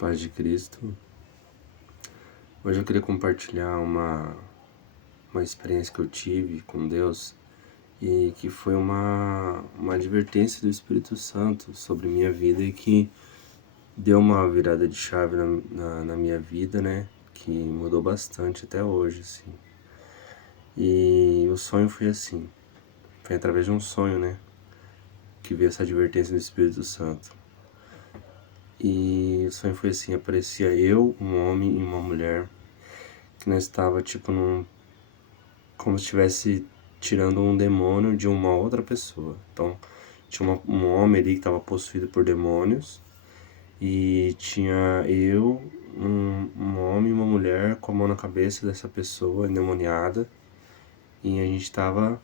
Paz de Cristo. Hoje eu queria compartilhar uma experiência que eu tive com Deus e que foi uma advertência do Espírito Santo sobre minha vida e que deu uma virada de chave na minha vida, né? Que mudou bastante até hoje, assim. E o sonho foi assim, foi através de um sonho, né? Que veio essa advertência do Espírito Santo. E o sonho foi assim, aparecia eu, um homem e uma mulher, que nós estava tipo como se estivesse tirando um demônio de uma outra pessoa. Então, tinha um homem ali que estava possuído por demônios, e tinha eu, um homem e uma mulher com a mão na cabeça dessa pessoa endemoniada, e a gente estava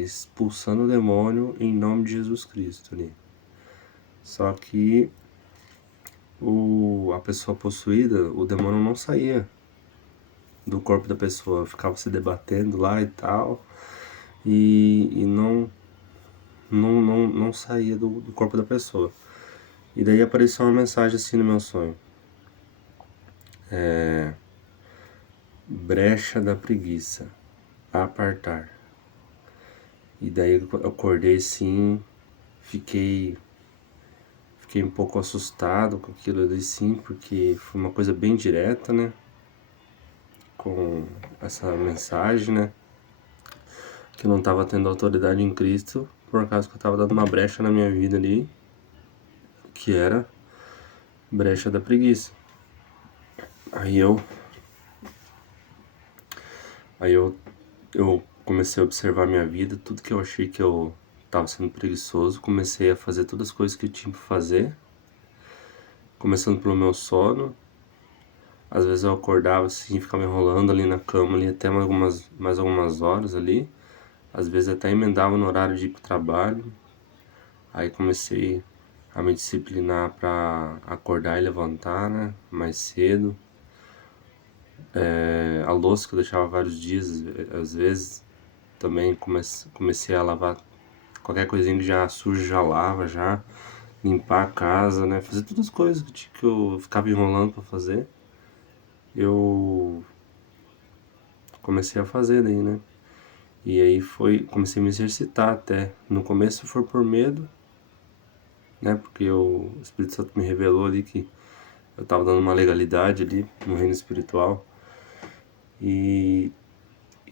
expulsando o demônio em nome de Jesus Cristo ali. Só que a pessoa possuída, o demônio não saía do corpo da pessoa, ficava se debatendo lá e tal, e não saía do corpo da pessoa. E daí apareceu uma mensagem assim no meu sonho: brecha da preguiça, apartar. E daí eu acordei assim, fiquei um pouco assustado com aquilo ali, sim, porque foi uma coisa bem direta, né, com essa mensagem, né, que eu não estava tendo autoridade em Cristo, por causa que eu estava dando uma brecha na minha vida ali, que era brecha da preguiça. Aí eu comecei a observar minha vida, tudo que eu achei que eu estava sendo preguiçoso, comecei a fazer todas as coisas que eu tinha para fazer, começando pelo meu sono. Às vezes eu acordava assim, ficava enrolando ali na cama ali até mais algumas horas ali. Às vezes até emendava no horário de ir pro trabalho. Aí comecei a me disciplinar para acordar e levantar, né, mais cedo. A louça que eu deixava vários dias, às vezes, também comecei a lavar qualquer coisinha que já suja, já lava, já limpar a casa, né, fazer todas as coisas que eu ficava enrolando para fazer, eu comecei a fazer daí, né. E aí comecei a me exercitar até. No começo foi por medo, né, porque o Espírito Santo me revelou ali que eu tava dando uma legalidade ali no reino espiritual. E,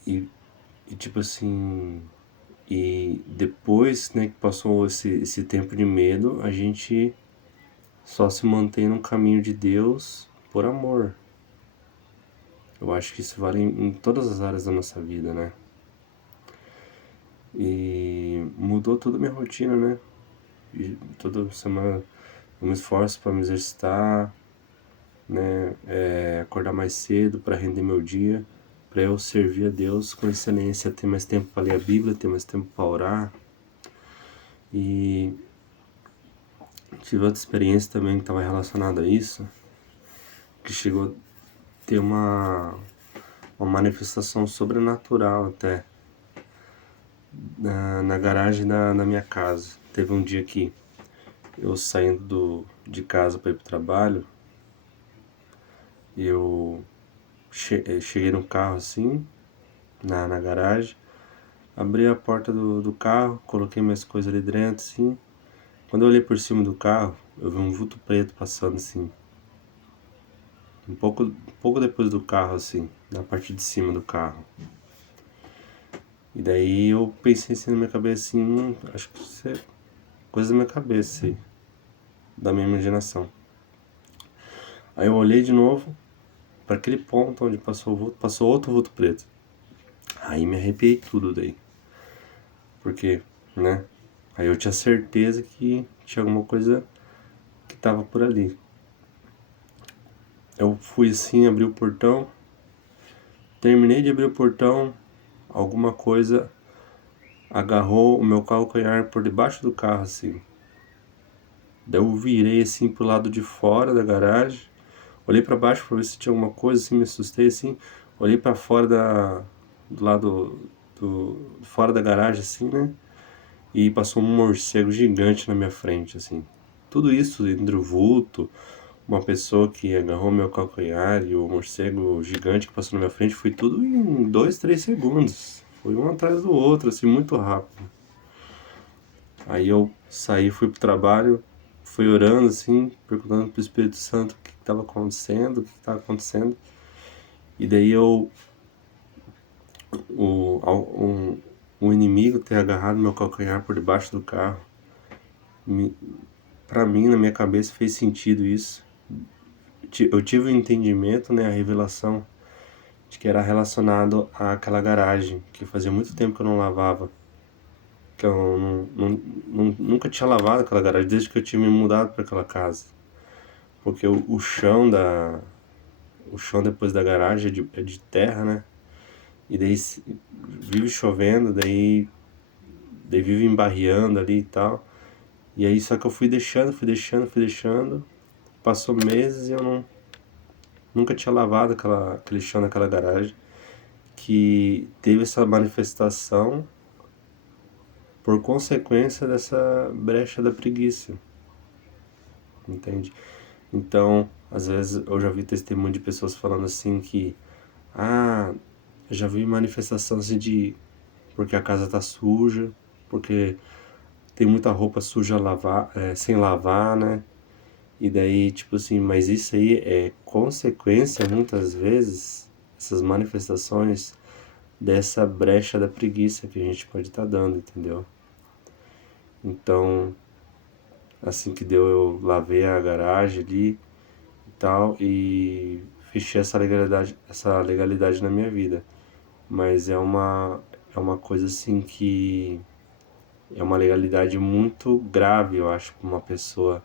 e, e tipo assim, e depois, né, que passou esse tempo de medo, a gente só se mantém no caminho de Deus por amor. Eu acho que isso vale em todas as áreas da nossa vida, né? E mudou toda a minha rotina, né? E toda semana eu me esforço para me exercitar, né? Acordar mais cedo para render meu dia, para eu servir a Deus com excelência, ter mais tempo para ler a Bíblia, ter mais tempo para orar. E tive outra experiência também que estava relacionada a isso, que chegou a ter uma manifestação sobrenatural até na garagem da minha casa. Teve um dia que eu saindo de casa para ir pro trabalho, eu cheguei no carro assim, na garagem, abri a porta do carro, coloquei minhas coisas ali dentro assim. Quando eu olhei por cima do carro, eu vi um vulto preto passando assim, um pouco depois do carro assim, na parte de cima do carro. E daí eu pensei assim na minha cabeça assim, acho que isso é coisa da minha cabeça aí, da minha imaginação. Aí eu olhei de novo para aquele ponto onde passou o vulto, passou outro vulto preto. Aí me arrepiei tudo daí. Porque, né? Aí eu tinha certeza que tinha alguma coisa que tava por ali. Eu fui assim, abri o portão, terminei de abrir o portão, alguma coisa agarrou o meu calcanhar por debaixo do carro assim. Daí eu virei assim pro lado de fora da garagem, olhei para baixo para ver se tinha alguma coisa assim, me assustei assim, olhei para fora do lado fora da garagem assim, né? E passou um morcego gigante na minha frente assim. Tudo isso entre o vulto, uma pessoa que agarrou meu calcanhar e o morcego gigante que passou na minha frente, foi tudo em 2, 3 segundos. Foi um atrás do outro, assim, muito rápido. Aí eu saí, fui pro trabalho, fui orando, assim, perguntando pro Espírito Santo o que estava acontecendo, o que estava acontecendo. E daí o inimigo ter agarrado meu calcanhar por debaixo do carro, me, pra mim, na minha cabeça, fez sentido isso. Eu tive o entendimento, né, a revelação de que era relacionado àquela garagem, que fazia muito tempo que eu não lavava. Que eu nunca tinha lavado aquela garagem desde que eu tinha me mudado para aquela casa. Porque o chão depois da garagem é de terra, né? E daí vive chovendo, daí vive embarreando ali e tal. E aí só que eu fui deixando, fui deixando. Passou meses e eu nunca tinha lavado aquele chão daquela garagem. Que teve essa manifestação por consequência dessa brecha da preguiça, entende? Então, às vezes eu já vi testemunho de pessoas falando assim que, eu já vi manifestação assim de porque a casa tá suja, porque tem muita roupa suja sem lavar, né? E daí, tipo assim, mas isso aí é consequência, muitas vezes, essas manifestações dessa brecha da preguiça que a gente pode estar dando, entendeu? Então, assim que deu, eu lavei a garagem ali e tal, e fechei essa legalidade na minha vida. Mas é uma coisa assim que é uma legalidade muito grave, eu acho, para uma pessoa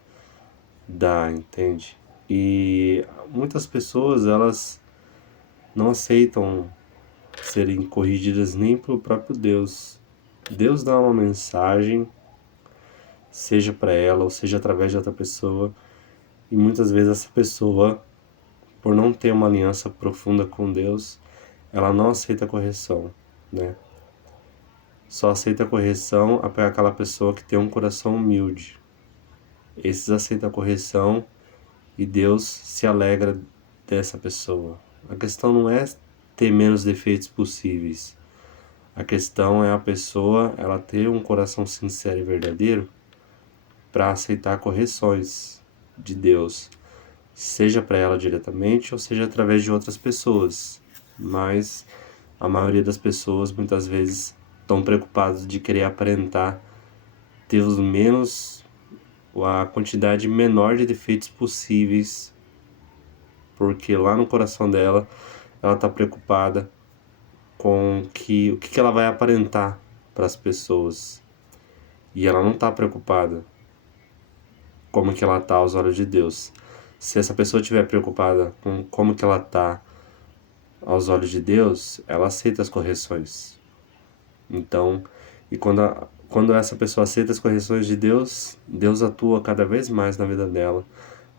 dar, entende? E muitas pessoas, elas não aceitam serem corrigidas nem pelo próprio Deus. Deus dá uma mensagem, seja para ela ou seja através de outra pessoa, e muitas vezes essa pessoa, por não ter uma aliança profunda com Deus, ela não aceita a correção, né? Só aceita a correção aquela pessoa que tem um coração humilde. Esses aceitam a correção e Deus se alegra dessa pessoa. A questão não é ter menos defeitos possíveis. A questão é a pessoa, ela ter um coração sincero e verdadeiro para aceitar correções de Deus, seja para ela diretamente ou seja através de outras pessoas. Mas a maioria das pessoas muitas vezes estão preocupadas de querer aparentar ter os menos, a quantidade menor de defeitos possíveis, porque lá no coração dela ela está preocupada com o que ela vai aparentar para as pessoas, e ela não está preocupada como que ela está aos olhos de Deus. Se essa pessoa estiver preocupada com como que ela está aos olhos de Deus, ela aceita as correções. Então, e quando essa pessoa aceita as correções de Deus, Deus atua cada vez mais na vida dela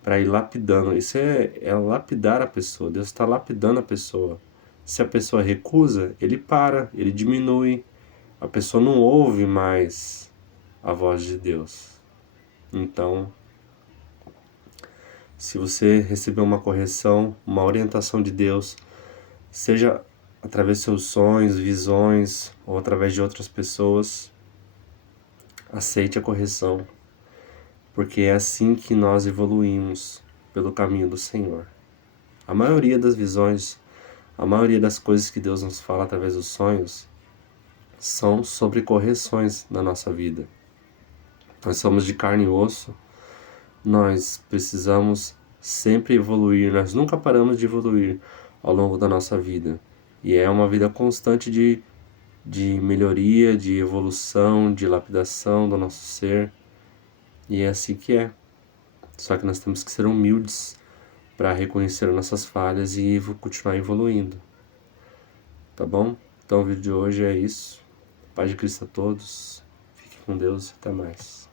para ir lapidando. Isso é lapidar a pessoa. Deus está lapidando a pessoa. Se a pessoa recusa, ele para, ele diminui. A pessoa não ouve mais a voz de Deus. Então, se você receber uma correção, uma orientação de Deus, seja através de seus sonhos, visões ou através de outras pessoas, aceite a correção, porque é assim que nós evoluímos pelo caminho do Senhor. A maioria das visões, a maioria das coisas que Deus nos fala através dos sonhos são sobre correções na nossa vida. Nós somos de carne e osso, nós precisamos sempre evoluir, nós nunca paramos de evoluir ao longo da nossa vida. E é uma vida constante de melhoria, de evolução, de lapidação do nosso ser. E é assim que é. Só que nós temos que ser humildes para reconhecer nossas falhas e continuar evoluindo. Tá bom? Então o vídeo de hoje é isso. Paz de Cristo a todos. Fique com Deus e até mais.